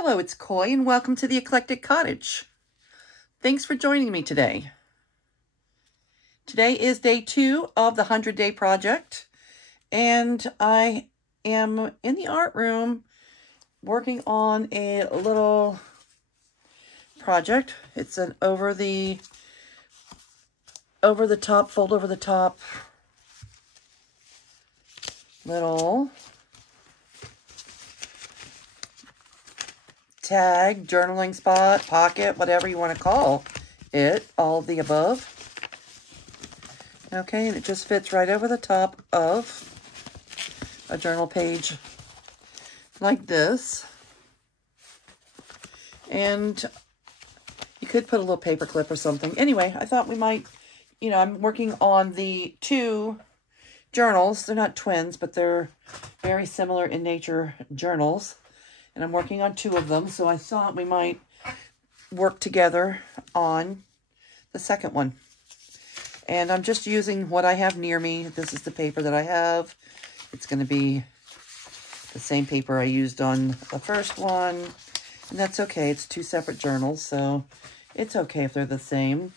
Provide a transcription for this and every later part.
Hello, it's Coy, and welcome to the Eclectic Cottage. Thanks for joining me today. Today is day 2 of the 100-day project, and I am in the art room working on a little project. It's an over the top, fold over the top little tag, journaling spot, pocket, whatever you want to call it, all of the above. Okay, and it just fits right over the top of a journal page like this. And you could put a little paper clip or something. Anyway, I thought we might, I'm working on the 2 journals. They're not twins, but they're very similar in nature journals. And I'm working on 2 of them, so I thought we might work together on the second one. And I'm just using what I have near me. This is the paper that I have. It's going to be the same paper I used on the first one. And that's okay. It's 2 separate journals, so it's okay if they're the same.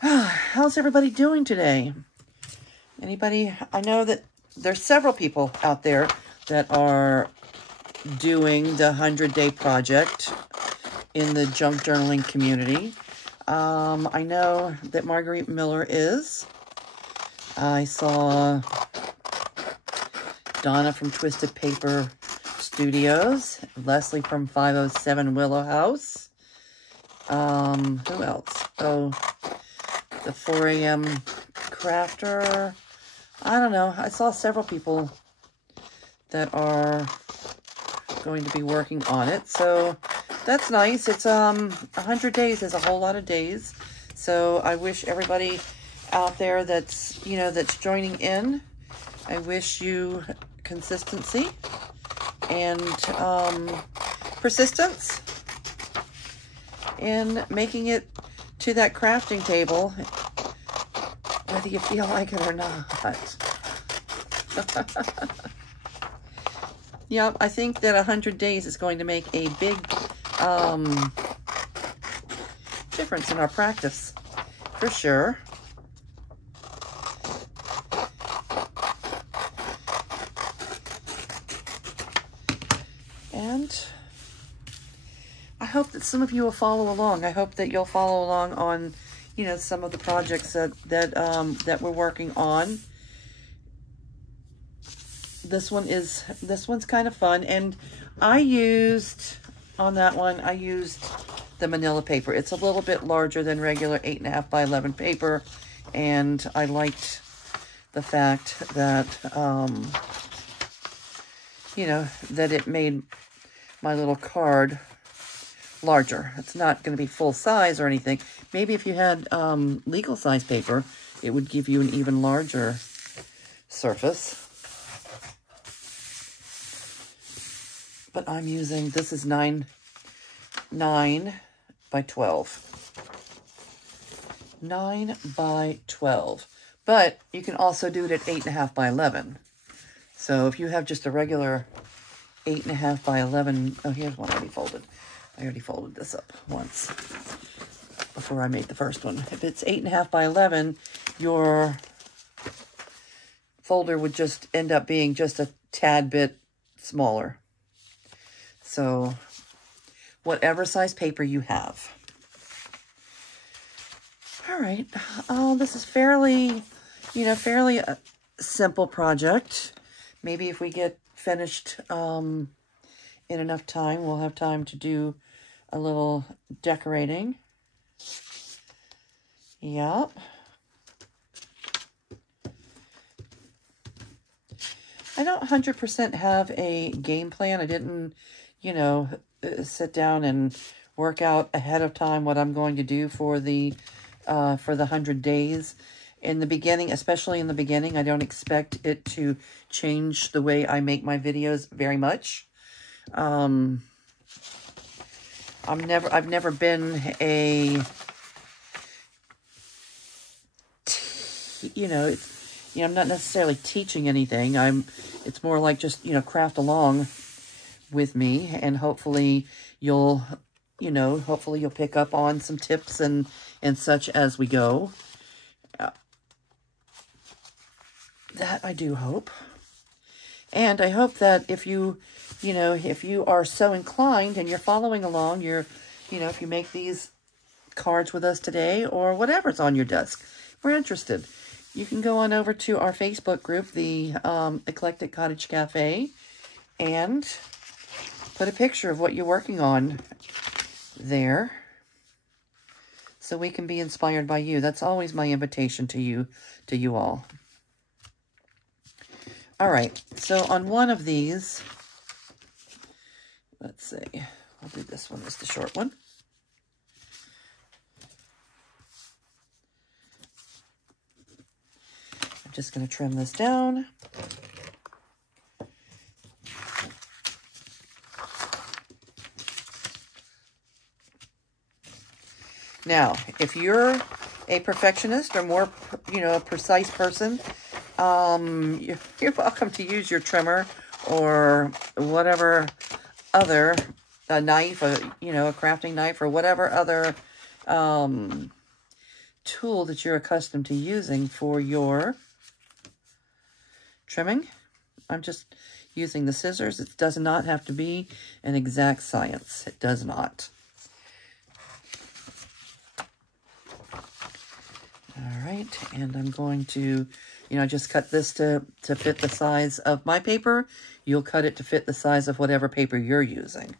How's everybody doing today? Anybody? I know that there's several people out there that are doing the 100-day project in the junk journaling community. I know that Marguerite Miller is. I saw Donna from Twisted Paper Studios, Leslie from 507 Willow House. Who else? Oh, the 4 a.m. crafter. I don't know. I saw several people that are going to be working on it, so that's nice. It's 100 days is a whole lot of days, so I wish everybody out there that's that's joining in, I wish you consistency and persistence in making it to that crafting table, whether you feel like it or not. Yep, I think that 100 days is going to make a big difference in our practice, for sure. And I hope that some of you will follow along. I hope that you'll follow along on, some of the projects that we're working on. This one's kind of fun, and I used the manila paper. It's a little bit larger than regular 8.5 by 11 paper, and I liked the fact that that it made my little card larger. It's not going to be full size or anything. Maybe if you had legal size paper, it would give you an even larger surface. But I'm using, this is 9 by 12. 9 by 12. But you can also do it at 8.5 by 11. So if you have just a regular 8.5 by 11, oh, here's one already folded. I already folded this up once before I made the first one. If it's 8.5 by 11, your folder would just end up being just a tad bit smaller. So, whatever size paper you have. All right. This is fairly a simple project. Maybe if we get finished in enough time, we'll have time to do a little decorating. Yep. I don't 100% have a game plan. I didn't sit down and work out ahead of time what I'm going to do for the 100 days. In the beginning, especially in the beginning, I don't expect it to change the way I make my videos very much. I've never been a I'm not necessarily teaching anything. It's more like just, craft along with me, and hopefully you'll, hopefully you'll pick up on some tips and such as we go. That I do hope. And I hope that if you are so inclined and you're following along, if you make these cards with us today or whatever's on your desk, we're interested. You can go on over to our Facebook group, the Eclectic Cottage Cafe, and put a picture of what you're working on there so we can be inspired by you. That's always my invitation to you all. All right, so on one of these, let's see, I'll do this one as the short one. I'm just going to trim this down. Now, if you're a perfectionist or more, a precise person, you're welcome to use your trimmer or whatever other, a knife, a crafting knife, or whatever other tool that you're accustomed to using for your trimming. I'm just using the scissors. It does not have to be an exact science. It does not. All right, and I'm going to, just cut this to fit the size of my paper. You'll cut it to fit the size of whatever paper you're using.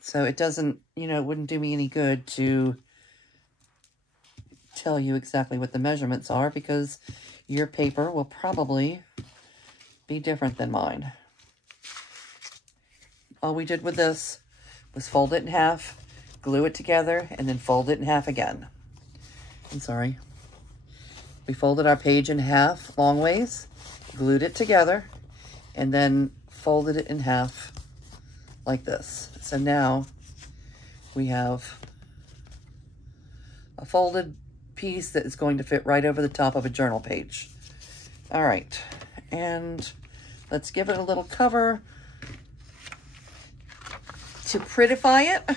So it doesn't, it wouldn't do me any good to tell you exactly what the measurements are because your paper will probably be different than mine. All we did with this was fold it in half, glue it together, and then fold it in half again. I'm sorry. We folded our page in half long ways, glued it together, and then folded it in half like this. So now we have a folded piece that is going to fit right over the top of a journal page. All right, and let's give it a little cover to prettify it,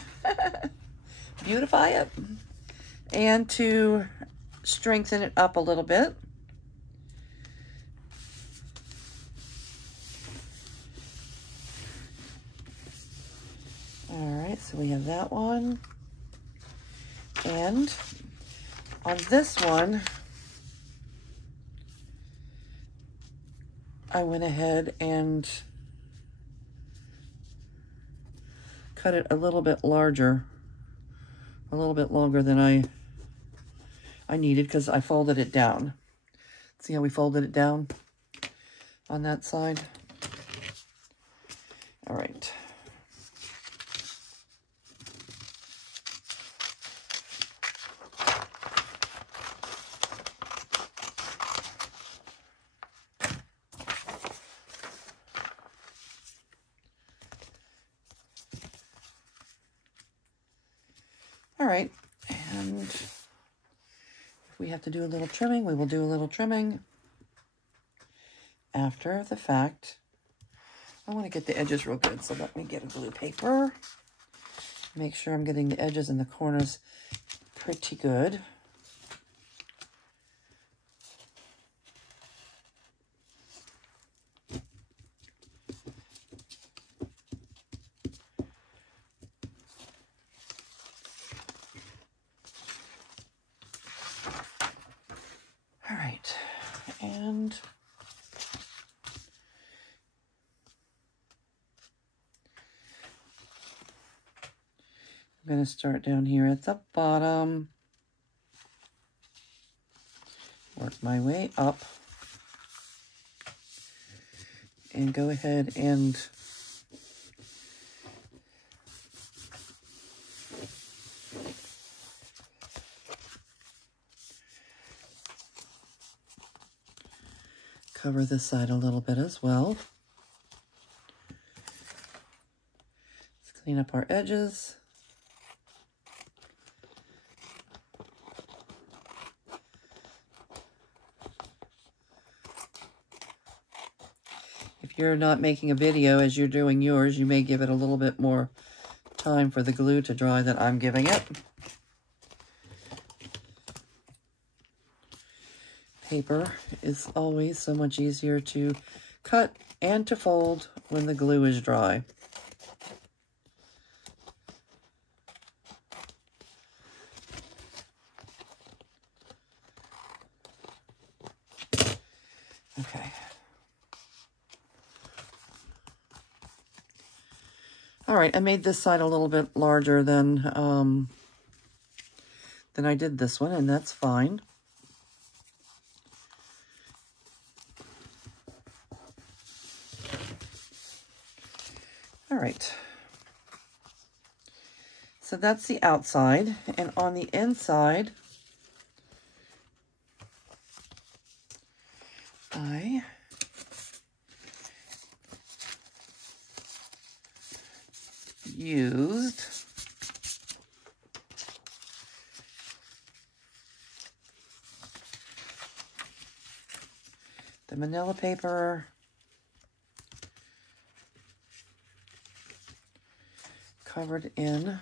beautify it, and to strengthen it up a little bit. All right, so we have that one. And on this one, I went ahead and cut it a little bit larger, a little bit longer than I needed because I folded it down. See how we folded it down on that side? All right. All right, and if we have to do a little trimming, we will do a little trimming after the fact. I want to get the edges real good, so let me get a glue paper. Make sure I'm getting the edges and the corners pretty good. All right, and I'm going to start down here at the bottom, work my way up, and go ahead and cover this side a little bit as well. Let's clean up our edges. If if you're not making a video as you're doing yours, you may give it a little bit more time for the glue to dry than I'm giving it. Paper is always so much easier to cut and to fold when the glue is dry. Okay. All right, I made this side a little bit larger than I did this one, and that's fine. All right. So that's the outside, and on the inside, I used the manila paper, covered in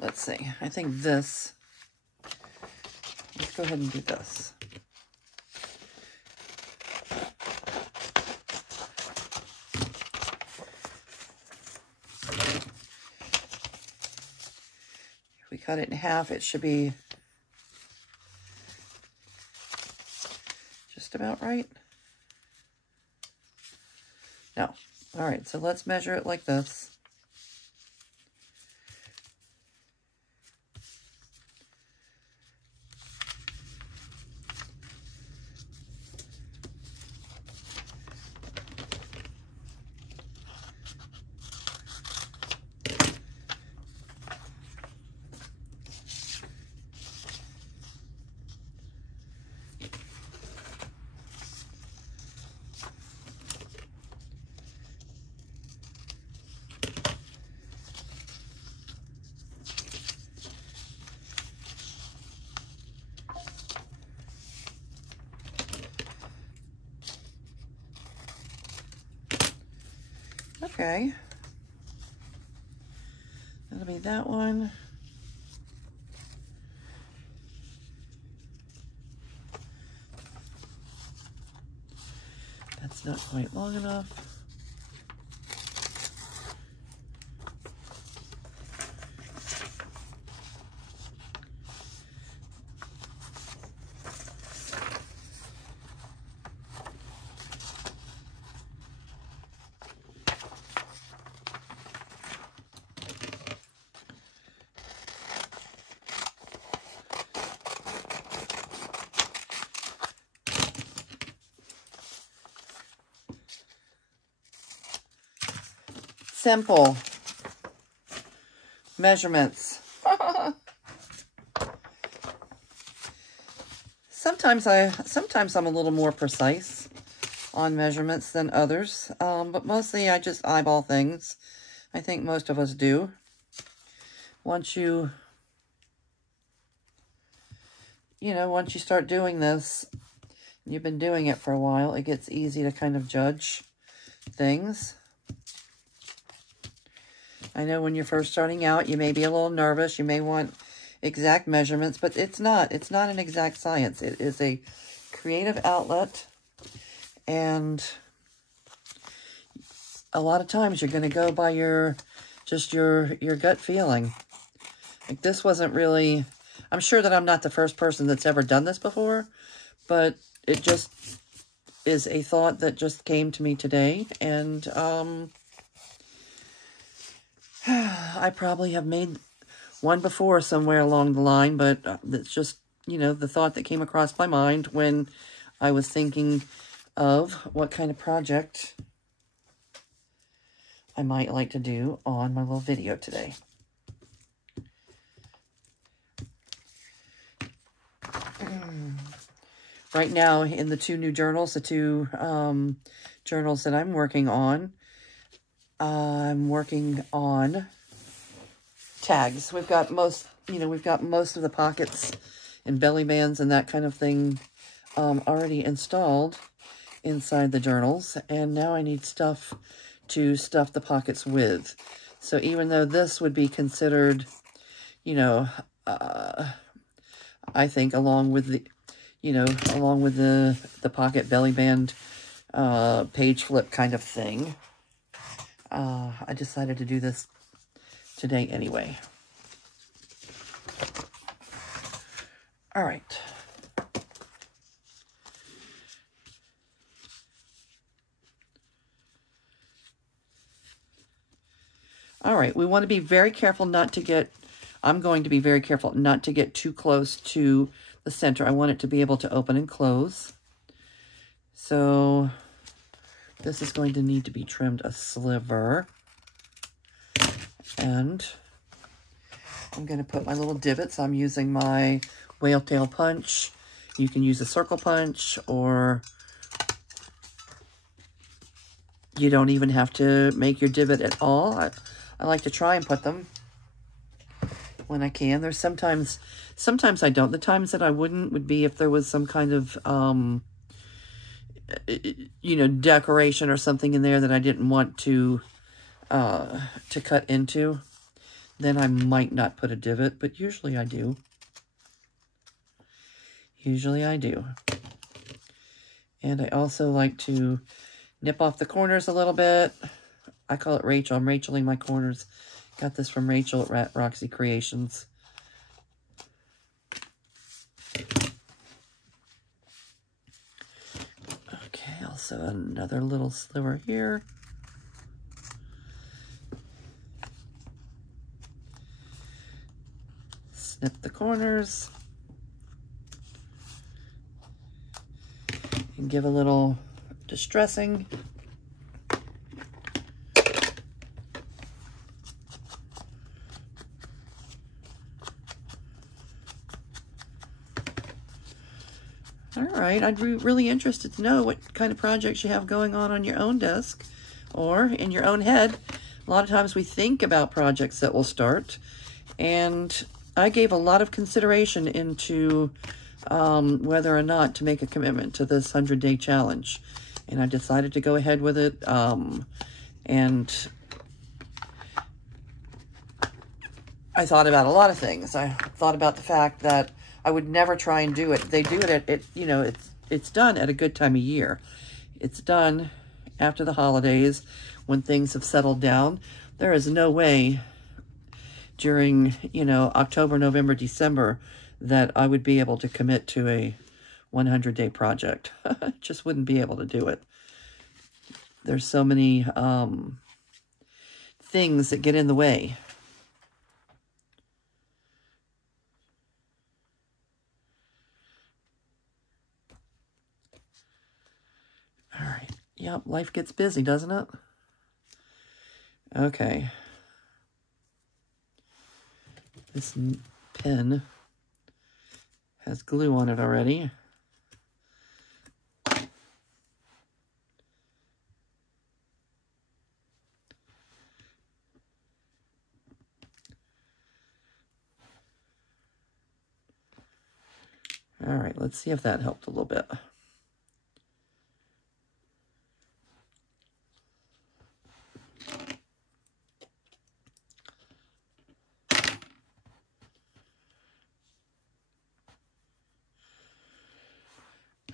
let's see, I think this, let's go ahead and do this. If we cut it in half, it should be just about right. No. All right, so let's measure it like this. Okay, that'll be that one. That's not quite long enough. Simple measurements. Sometimes I'm a little more precise on measurements than others, but mostly I just eyeball things. I think most of us do. Once you start doing this, you've been doing it for a while, it gets easy to kind of judge things. I know when you're first starting out, you may be a little nervous. You may want exact measurements, but it's not. It's not an exact science. It is a creative outlet, and a lot of times you're going to go by your gut feeling. Like this wasn't really, I'm sure that I'm not the first person that's ever done this before, but it just is a thought that just came to me today, and I probably have made one before somewhere along the line, but it's just, the thought that came across my mind when I was thinking of what kind of project I might like to do on my little video today. Right now, in the two new journals, the two journals that I'm working on tags. We've got most of the pockets and belly bands and that kind of thing already installed inside the journals. And now I need stuff to stuff the pockets with. So even though this would be considered, you know, I think along with the, you know, along with the pocket belly band page flip kind of thing, I decided to do this today anyway. All right. All right, we want to be very careful not to get, I'm going to be very careful not to get too close to the center. I want it to be able to open and close. So this is going to need to be trimmed a sliver. And I'm going to put my little divots. I'm using my whale tail punch. You can use a circle punch, or you don't even have to make your divot at all. I like to try and put them when I can. There's sometimes I don't. The times that I wouldn't would be if there was some kind of, you know, decoration or something in there that I didn't want to cut into. Then I might not put a divot, but usually I do. Usually I do. And I also like to nip off the corners a little bit. I call it Rachel. I'm Racheling my corners. Got this from Rachel at Roxy Creations. Okay, also another little sliver here. Snip the corners. And give a little distressing. All right, I'd be really interested to know what kind of projects you have going on your own desk or in your own head. A lot of times we think about projects that will start, and I gave a lot of consideration into whether or not to make a commitment to this 100-day challenge. And I decided to go ahead with it. And I thought about a lot of things. I thought about the fact that I would never try and do it. They do it at you know, it's done at a good time of year. It's done after the holidays when things have settled down. There is no way during, you know, October, November, December that I would be able to commit to a 100-day project. Just wouldn't be able to do it. There's so many things that get in the way. All right. Yep, life gets busy, doesn't it? Okay. This pen has glue on it already. All right, let's see if that helped a little bit.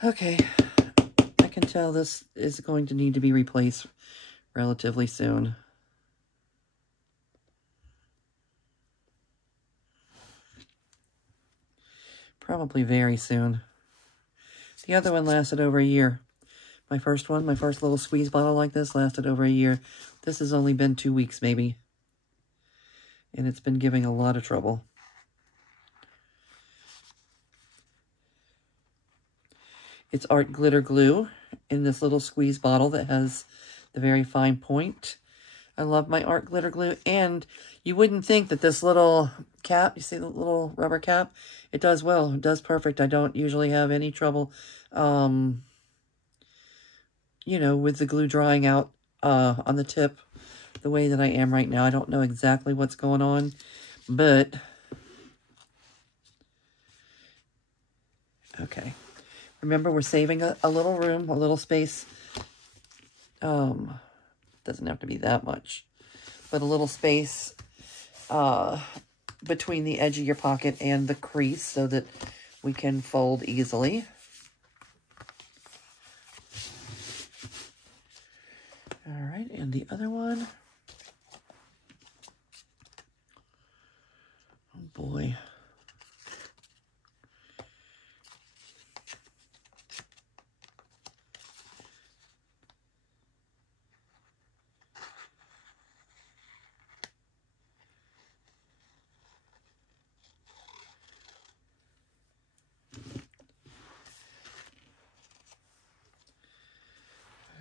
Okay, I can tell this is going to need to be replaced relatively soon. Probably very soon. The other one lasted over a year. My first one, my first little squeeze bottle like this, lasted over a year. This has only been 2 weeks maybe. And it's been giving a lot of trouble. It's Art Glitter Glue in this little squeeze bottle that has the very fine point. I love my Art Glitter Glue. And you wouldn't think that this little cap, you see the little rubber cap? It does well. It does perfect. I don't usually have any trouble, you know, with the glue drying out on the tip the way that I am right now. I don't know exactly what's going on, but Okay. Remember, we're saving a little room, a little space. Doesn't have to be that much, but a little space between the edge of your pocket and the crease so that we can fold easily. All right, and the other one. Oh boy.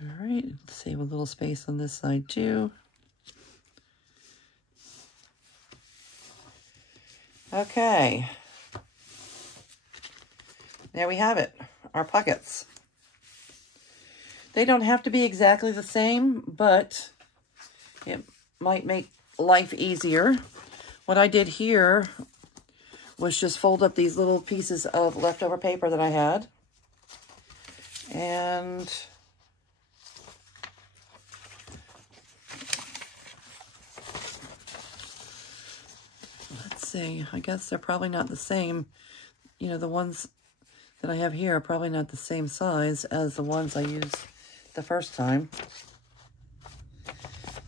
All right, save a little space on this side too. Okay. There we have it, our pockets. They don't have to be exactly the same, but it might make life easier. What I did here was just fold up these little pieces of leftover paper that I had. And let's see, I guess they're probably not the same. You know, the ones that I have here are probably not the same size as the ones I used the first time.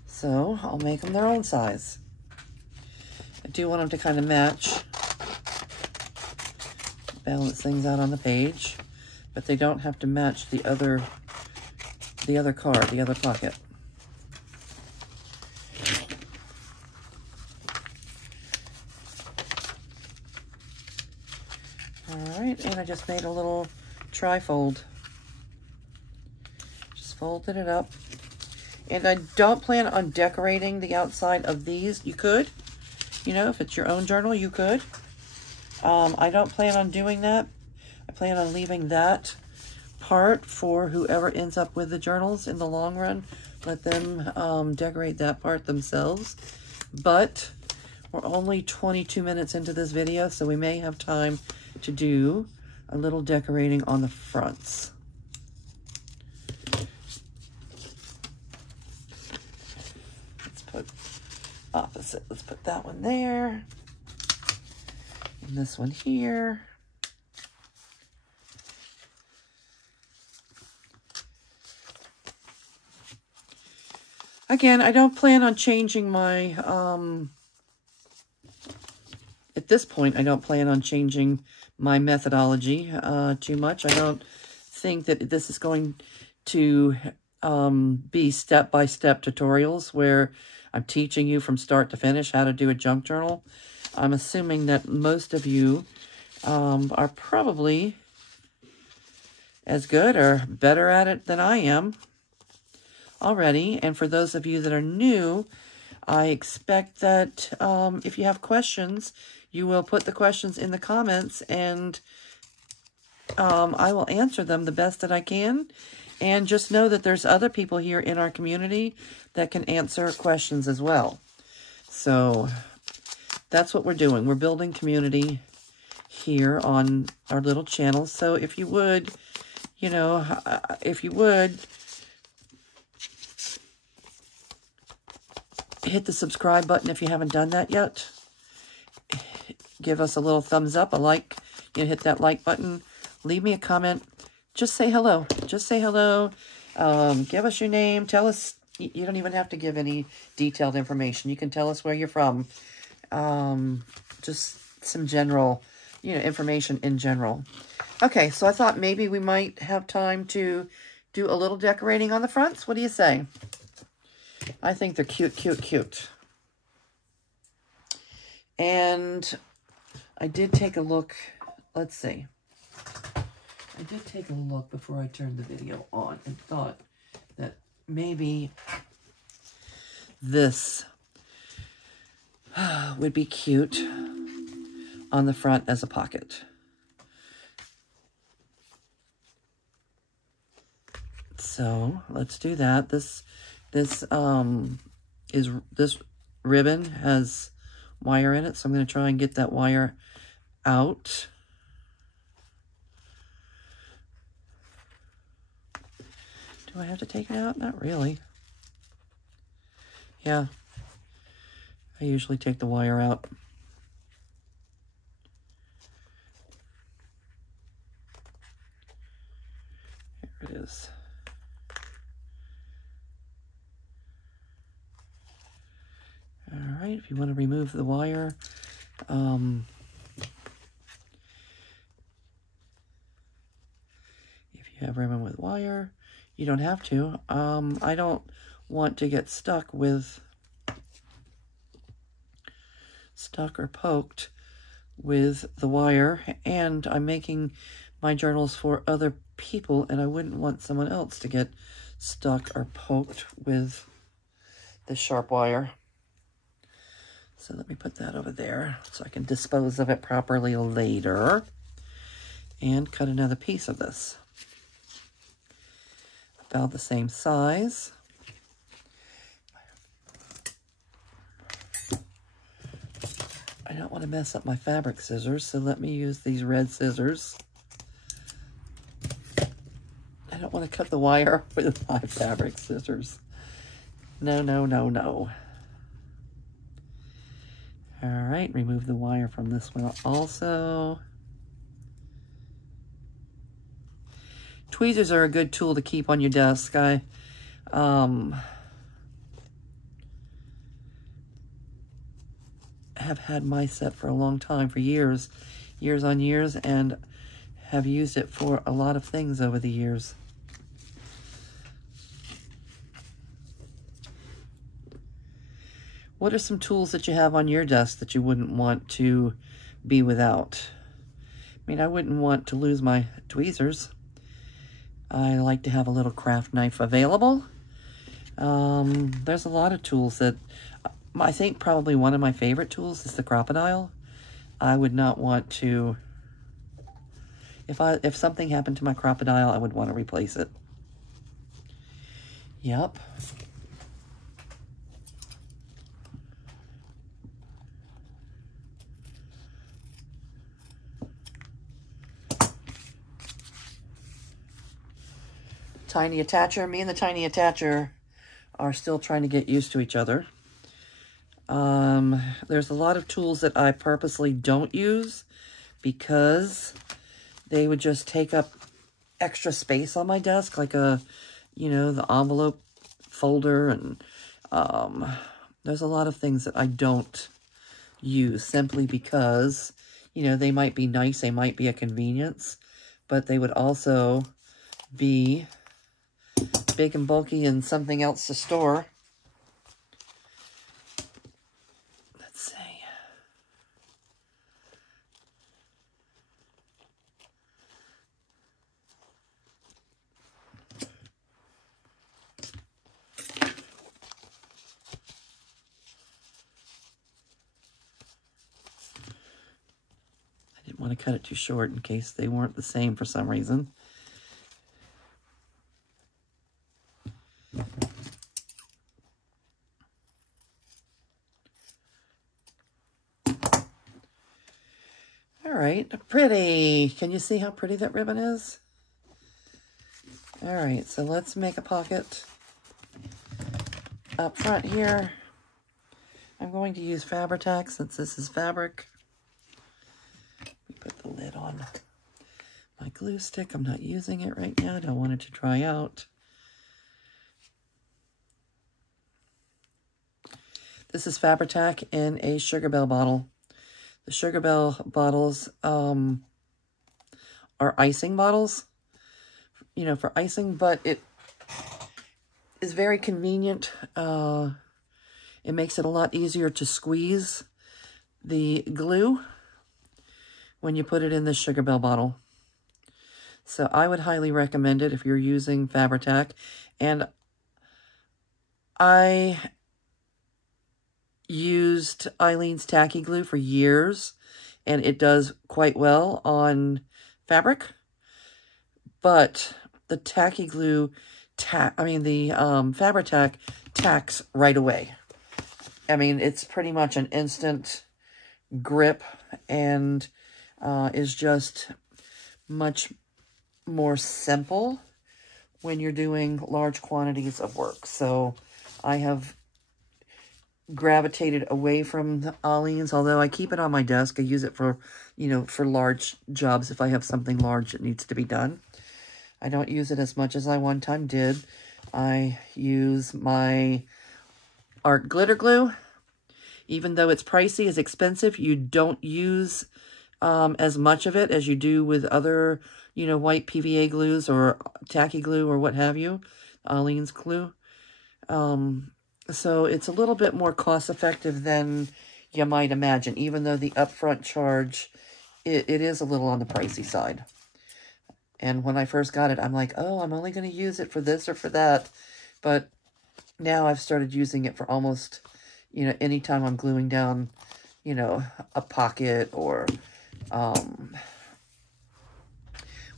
So I'll make them their own size. I do want them to kind of match, balance things out on the page, but they don't have to match the other card, the other pocket. All right, and I just made a little tri-fold. Just folded it up. And I don't plan on decorating the outside of these. You could, you know, if it's your own journal, you could. I don't plan on doing that. I plan on leaving that part for whoever ends up with the journals in the long run. Let them decorate that part themselves. But we're only 22 minutes into this video, so we may have time to do a little decorating on the fronts. Let's put opposite. Let's put that one there. And this one here. Again, I don't plan on changing my, at this point, I don't plan on changing my methodology too much. I don't think that this is going to be step-by-step tutorials where I'm teaching you from start to finish how to do a junk journal. I'm assuming that most of you are probably as good or better at it than I am already. And for those of you that are new, I expect that if you have questions, you will put the questions in the comments, and I will answer them the best that I can. And just know that there's other people here in our community that can answer questions as well. So that's what we're doing. We're building community here on our little channel. So if you would, you know, if you would, hit the subscribe button if you haven't done that yet. Give us a little thumbs up, a like. You know, hit that like button. Leave me a comment. Just say hello. Just say hello. Give us your name. Tell us. You don't even have to give any detailed information. You can tell us where you're from. Just some general, you know, information in general. Okay, so I thought maybe we might have time to do a little decorating on the fronts. What do you say? I think they're cute, cute, cute. And I did take a look. Let's see. I did take a look before I turned the video on and thought that maybe this would be cute on the front as a pocket. So let's do that. This ribbon has wire in it, so I'm going to try and get that wire out. Do I have to take it out? Not really. Yeah. I usually take the wire out. Here it is. All right, if you want to remove the wire, if you have ribbon with wire, you don't have to. I don't want to get stuck or poked with the wire, and I'm making my journals for other people, and I wouldn't want someone else to get stuck or poked with the sharp wire. So let me put that over there so I can dispose of it properly later, and cut another piece of this. About the same size. I don't want to mess up my fabric scissors, so let me use these red scissors. I don't want to cut the wire with my fabric scissors. No, no, no, no. All right, remove the wire from this one also. Tweezers are a good tool to keep on your desk. I have had my set for a long time, for years on years, and have used it for a lot of things over the years. What are some tools that you have on your desk that you wouldn't want to be without? I mean, I wouldn't want to lose my tweezers. I like to have a little craft knife available. There's a lot of tools that, I think probably one of my favorite tools is the Crop-A-Dile. I would not want to, if something happened to my Crop-A-Dile, I would want to replace it. Yep. Tiny attacher. Me and the tiny attacher are still trying to get used to each other. There's a lot of tools that I purposely don't use because they would just take up extra space on my desk, like the envelope folder, and there's a lot of things that I don't use simply because, they might be nice, they might be a convenience, but they would also be big and bulky and something else to store. Let's see. I didn't want to cut it too short in case they weren't the same for some reason. All right, pretty. Can you see how pretty that ribbon is? All right, so let's make a pocket up front here. I'm going to use Fabri-Tac since this is fabric. Let me put the lid on my glue stick. I'm not using it right now. I don't want it to dry out. This is Fabri-Tac in a Sugar Belle bottle. The Sugar Belle bottles are icing bottles, for icing, but it is very convenient. It makes it a lot easier to squeeze the glue when you put it in the Sugar Belle bottle. So I would highly recommend it if you're using Fabri-Tac. And I used Eileen's Tacky Glue for years, and it does quite well on fabric. But the Tacky Glue, the Fabri-Tac tacks right away. I mean, it's pretty much an instant grip and is just much more simple when you're doing large quantities of work. So I have gravitated away from the Aleene's, although I keep it on my desk. I use it for, you know, for large jobs if I have something large that needs to be done. I don't use it as much as I one time did. I use my Art Glitter Glue. Even though it's pricey, it's expensive, you don't use as much of it as you do with other, you know, white PVA glues or tacky glue or what have you, Aleene's glue. So it's a little bit more cost-effective than you might imagine, even though the upfront charge, it is a little on the pricey side. And when I first got it, I'm like, oh, I'm only going to use it for this or for that. But now I've started using it for almost, you know, anytime I'm gluing down, you know, a pocket or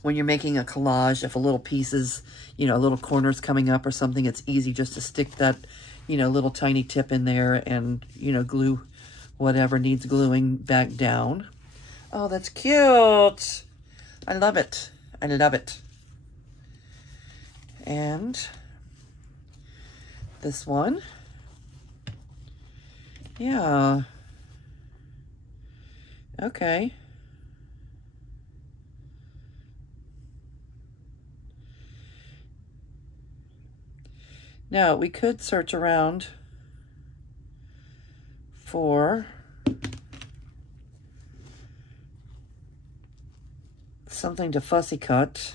when you're making a collage, if a little piece is, you know, a little corner's coming up or something, it's easy just to stick that, you know, little tiny tip in there and, you know, glue whatever needs gluing back down. Oh, that's cute. I love it. I love it. And this one. Yeah. Okay. Now, we could search around for something to fussy cut,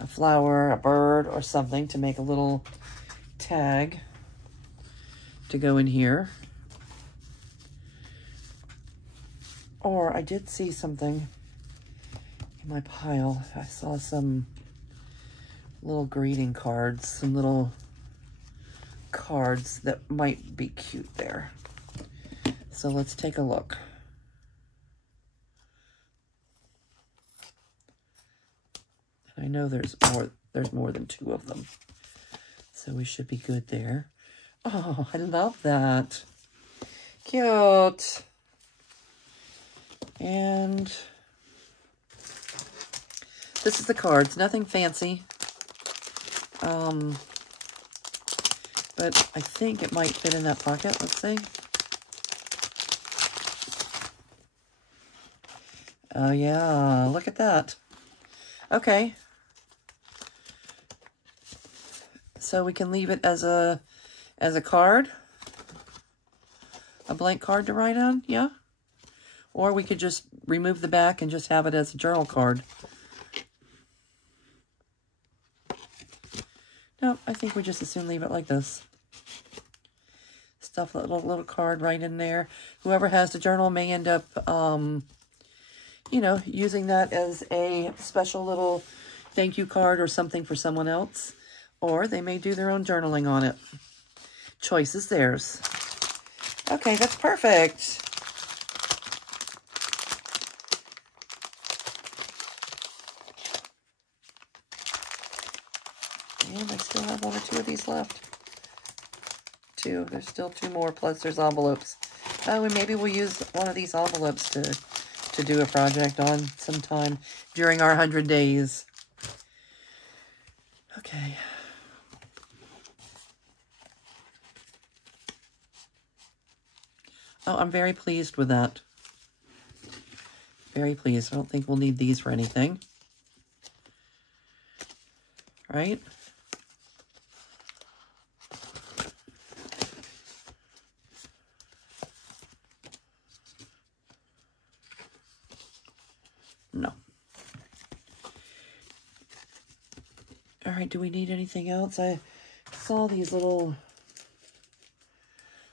a flower, a bird, or something to make a little tag to go in here. Or I did see something in my pile. I saw some little greeting cards, some little cards that might be cute there. So let's take a look. I know there's more than 2 of them. So we should be good there. Oh, I love that. Cute. And this is the cards, nothing fancy. But I think it might fit in that pocket. Let's see. Oh yeah, look at that. Okay. So we can leave it as a card. A blank card to write on, yeah? Or we could just remove the back and just have it as a journal card. No, I think we just as soon leave it like this. Stuff a little card right in there. Whoever has the journal may end up, you know, using that as a special little thank you card or something for someone else. Or they may do their own journaling on it. Choice is theirs. Okay, that's perfect. And I still have 1 or 2 of these left. 2. There's still 2 more, plus there's envelopes. Oh, and maybe we'll use one of these envelopes to do a project on sometime during our 100 days. Okay. Oh, I'm very pleased with that. Very pleased. I don't think we'll need these for anything. Right? No. All right, do we need anything else? I saw these little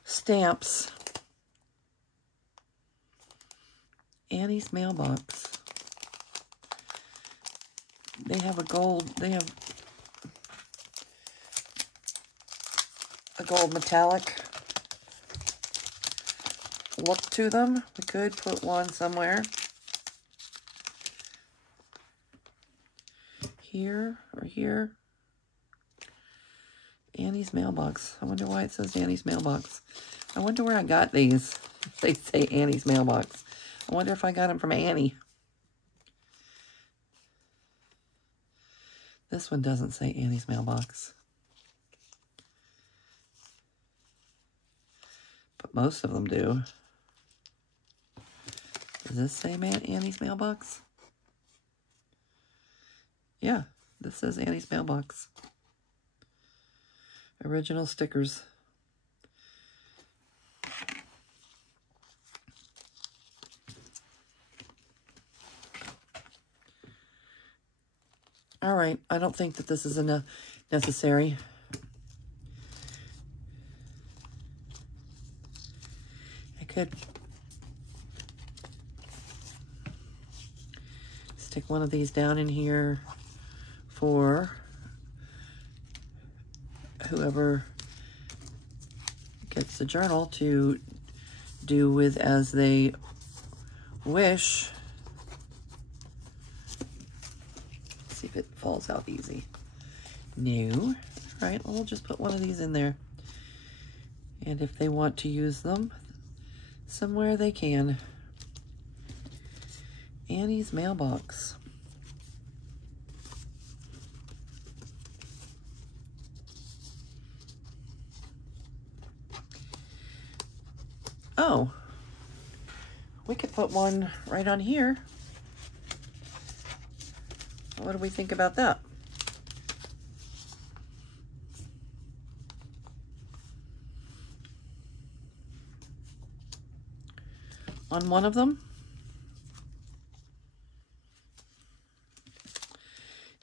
stamps. Annie's Mailbox. They have a gold metallic look to them. We could put one somewhere. Here or here. Annie's Mailbox. I wonder why it says Annie's Mailbox. I wonder where I got these. They say Annie's Mailbox. I wonder if I got them from Annie. This one doesn't say Annie's mailbox. But most of them do. Does this say Annie's mailbox? Yeah, this says Annie's mailbox. Original stickers. All right, I don't think that this is necessary. I could stick one of these down in here for whoever gets the journal to do with as they wish. Let's see if it falls out easy. No. All right, well, we'll just put one of these in there. And if they want to use them somewhere, they can. Annie's mailbox. Oh, we could put one right on here. What do we think about that? On one of them?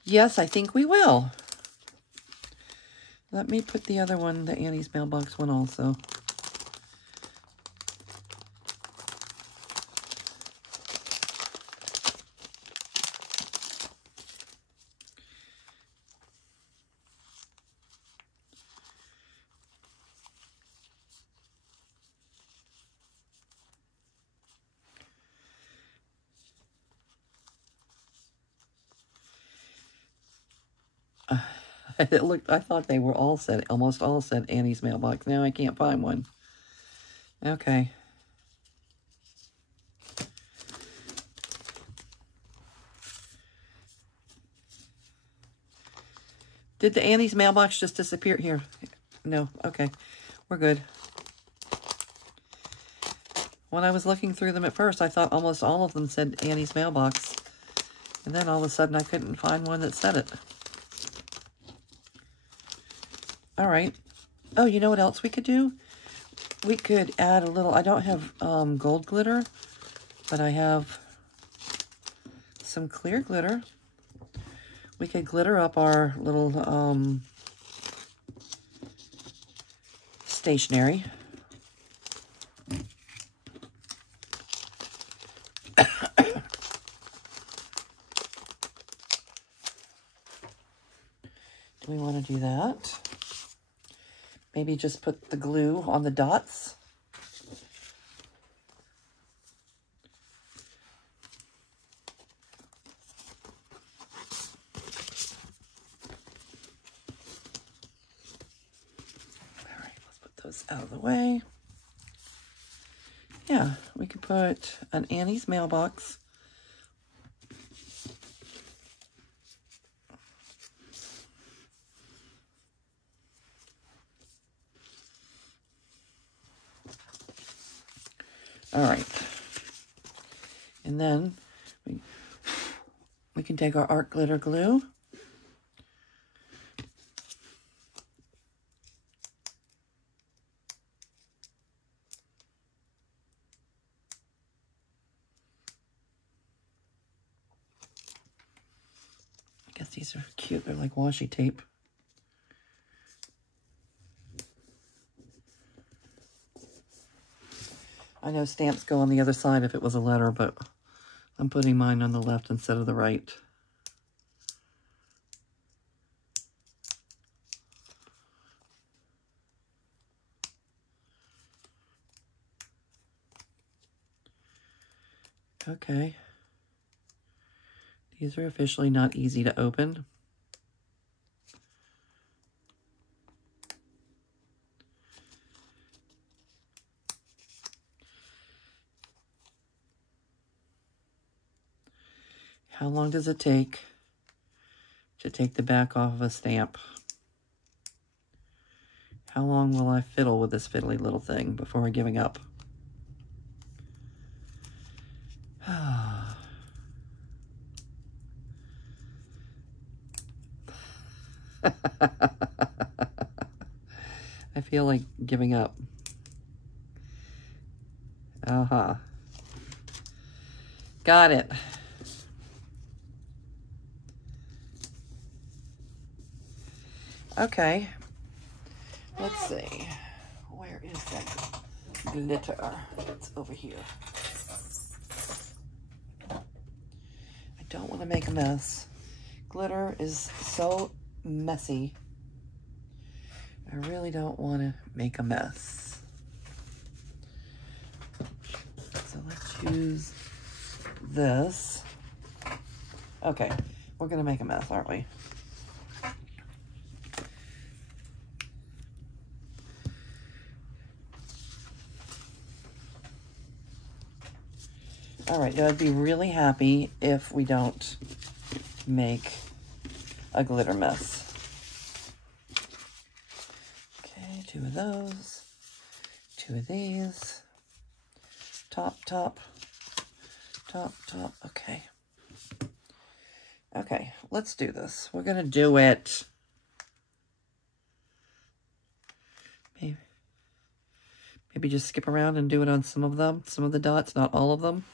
Yes, I think we will. Let me put the other one, the Annie's mailbox one also. It looked, I thought they were all said, almost all said Annie's mailbox. Now I can't find one. Okay. Did the Annie's mailbox just disappear here? No. Okay. We're good. When I was looking through them at first, I thought almost all of them said Annie's mailbox. And then all of a sudden I couldn't find one that said it. All right. Oh, you know what else we could do? We could add a little, I don't have gold glitter, but I have some clear glitter. We could glitter up our little stationery. Do we want to do that? Maybe just put the glue on the dots. All right, let's put those out of the way. Yeah, we could put an Annie's mailbox. All right. And then we can take our art glitter glue. I guess these are cute. They're like washi tape. I know stamps go on the other side if it was a letter, but I'm putting mine on the left instead of the right. Okay. These are officially not easy to open. How long does it take to take the back off of a stamp. How long will I fiddle with this fiddly little thing before giving up? I feel like giving up. Got it. Okay. Let's see. Where is that glitter? It's over here. I don't want to make a mess. Glitter is so messy. I really don't want to make a mess. So let's use this. Okay, we're going to make a mess, aren't we? All right, I'd be really happy if we don't make a glitter mess. Okay, 2 of those, 2 of these, top, top, top, top, okay. Okay, let's do this. We're gonna do it. Maybe just skip around and do it on some of them, some of the dots, not all of them.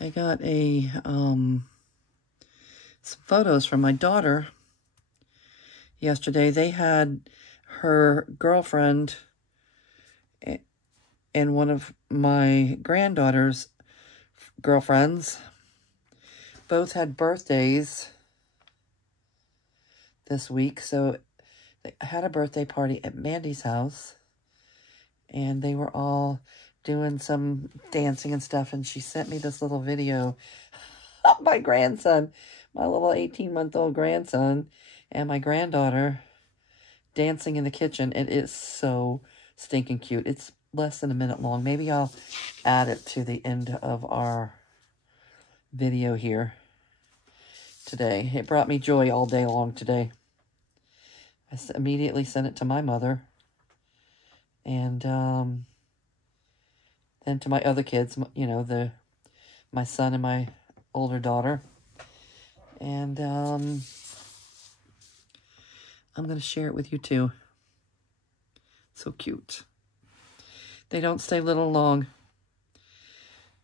I got some photos from my daughter yesterday. They had her girlfriend and one of my granddaughter's girlfriends. Both had birthdays this week, so they had a birthday party at Mandy's house, and they were all doing some dancing and stuff, and she sent me this little video of my grandson, my little 18-month-old grandson, and my granddaughter dancing in the kitchen. It is so stinking cute. It's less than a minute long. Maybe I'll add it to the end of our video here today. It brought me joy all day long today. I immediately sent it to my mother, and then to my other kids, you know, my son and my older daughter. And I'm going to share it with you too. So cute. They don't stay little long.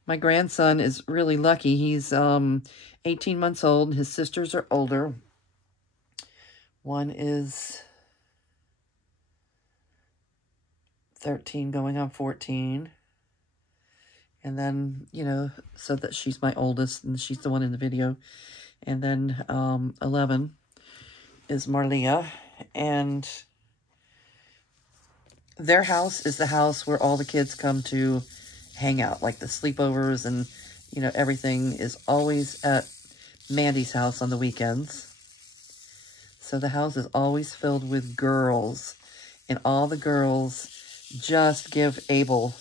My grandson is really lucky. He's 18 months old. His sisters are older. One is 13 going on 14. And then, you know, so that she's my oldest, and she's the one in the video. And then 11 is Marlia. And their house is the house where all the kids come to hang out, like the sleepovers, and, you know, everything is always at Mandy's house on the weekends. So the house is always filled with girls, and all the girls just give Abel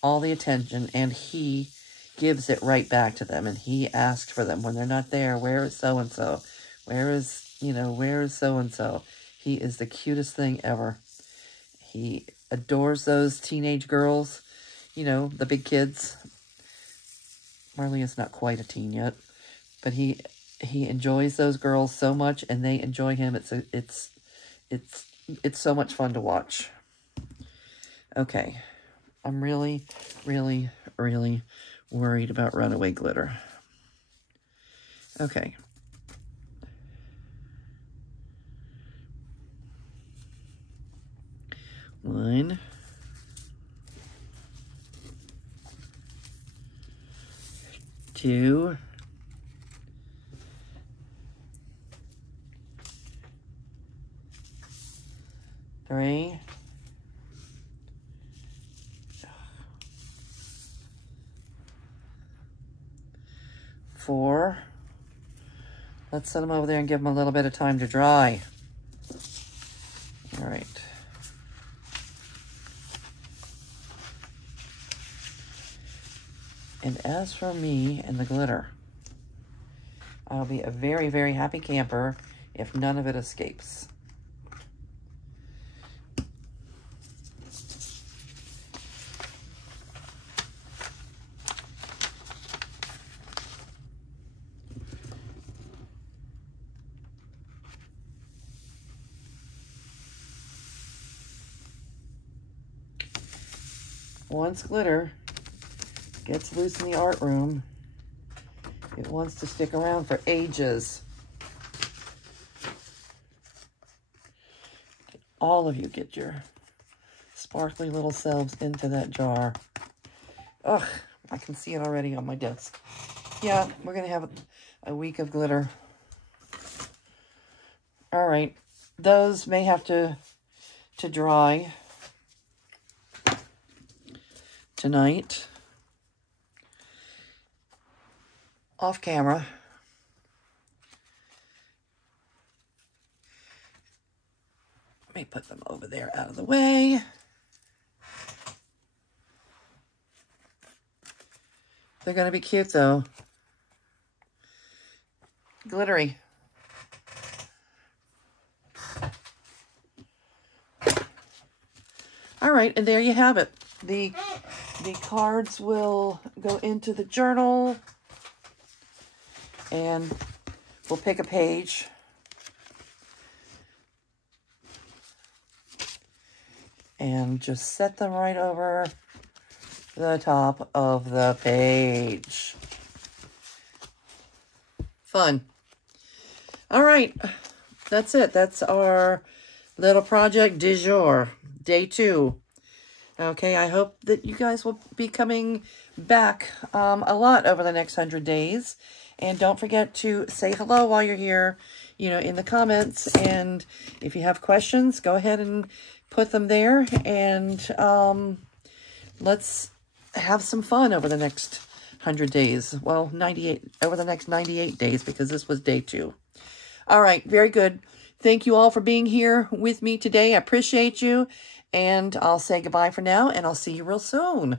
all the attention, and he gives it right back to them, and he asks for them when they're not there. Where is so-and-so? Where is, you know, where is so-and-so? He is the cutest thing ever. He adores those teenage girls, you know, the big kids. Marley is not quite a teen yet, but he enjoys those girls so much, and they enjoy him. It's so much fun to watch. Okay. I'm really, really, really worried about runaway glitter. Okay. One. Two. Three. 4. 4. Let's set them over there and give them a little bit of time to dry. All right. And as for me and the glitter, I'll be a very, very happy camper if none of it escapes. Once glitter gets loose in the art room, it wants to stick around for ages. All of you get your sparkly little selves into that jar. Ugh, I can see it already on my desk. Yeah, we're going to have a week of glitter. All right, those may have to dry tonight. Off camera. Let me put them over there out of the way. They're going to be cute though. Glittery. All right, and there you have it. The cards will go into the journal, and we'll pick a page. And just set them right over the top of the page. Fun. All right, that's it. That's our little project du jour, day 2. Okay, I hope that you guys will be coming back a lot over the next 100 days. And don't forget to say hello while you're here, you know, in the comments. And if you have questions, go ahead and put them there. And let's have some fun over the next 100 days. Well, over the next 98 days, because this was day 2. All right, very good. Thank you all for being here with me today. I appreciate you. And I'll say goodbye for now, and I'll see you real soon.